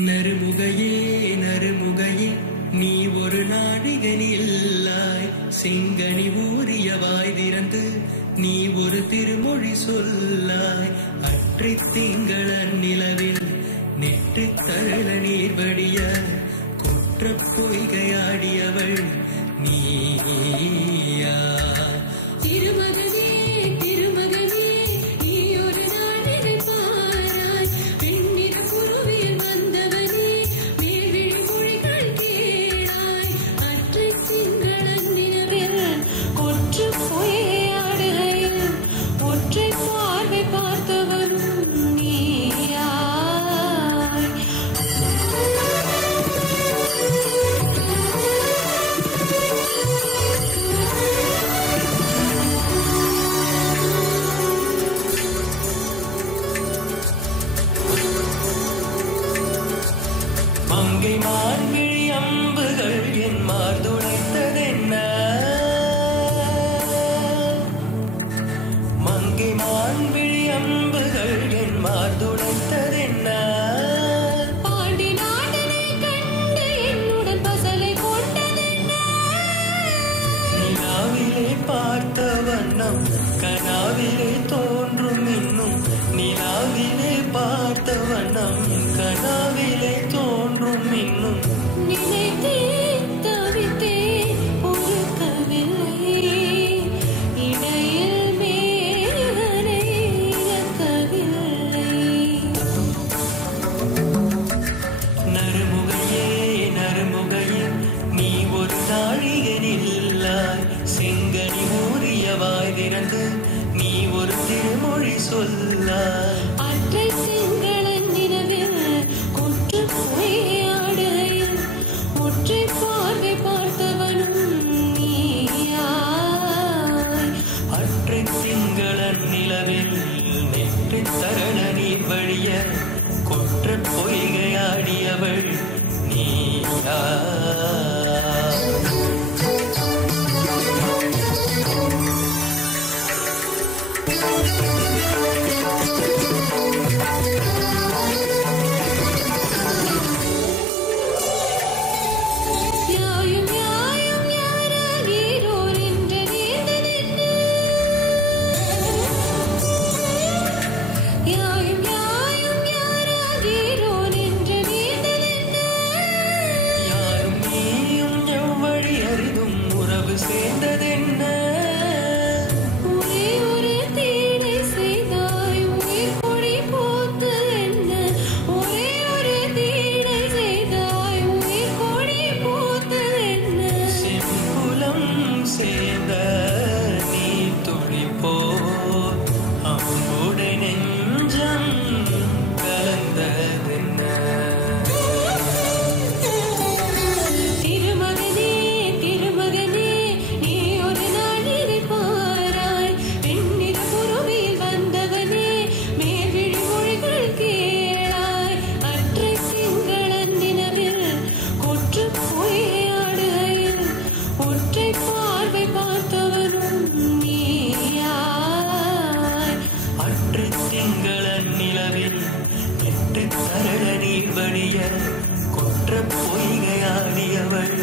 நறுமுகையே நறுமுகையே நீ ஒரு நாடிகனில்லாய் செங்கனி ஊறிய வாய் திறந்து நீ ஒரு திருமொழி சொல்லாய் அற்றை திங்கள நிலவில் நெற்று தழல நீர் வடிய குற்ற பொய்கையாடியவள் நீயா மங்கை மான்விழி அம்புகள் என் மார்துளைத்ததென்ன மங்கை மான்விழி அம்புகள் என் மார்துளைத்ததென்ன பாண்டி நாடனை கண்டு என்னுடன் பசலை கொண்டதென்ன நிலாவிலே பார்த்த வண்ணம் கனாவிலே தோன்றும் இன்னும் நிலாவிலே பார்த்த வண்ணம் கனாவிலே தோன்றும் இன்னும் நினைத்தேன் தவித்தேன் பொறுக்கவில்லை இடையில் மேகனை இறக்கவில்லை நறுமுகையே நறுமுகையே நீ ஒரு நாழிகனில்லாய் செங்கனி ஊறிய வாய் திறந்து நீ ஒரு திருமொழி சொல்லாய் அற்றை செங்கலன் நிலவில் கொற்று பொய்யாடுகையில் ஒற்றை பார்வை பார்த்தவனும் நீயாய் அற்றை திங்களன் நிலவில் நெற்று தரண நீர் வழிய கொற்ற பொய்கையாடியவள் நீயா சேர்ந்ததென்ன ஒரே ஒரு தீடை செய்தாய் உயிர் கொடி போத்ததென்ன ஒரே ஒரு தீடை செய்தாய் உயிர் கொடி போத்ததென்ன செம்புலம் சேர்ந்த நீ துளிப்போ அம்புடை நெஞ்சம் கலந்ததென்ன பார்வை பார்த்தவனும் நீயாய் அற்று திங்கள நிலவில் எட்டு தரள நீர் வழிய கொற்ற பொய்கையாடியவள்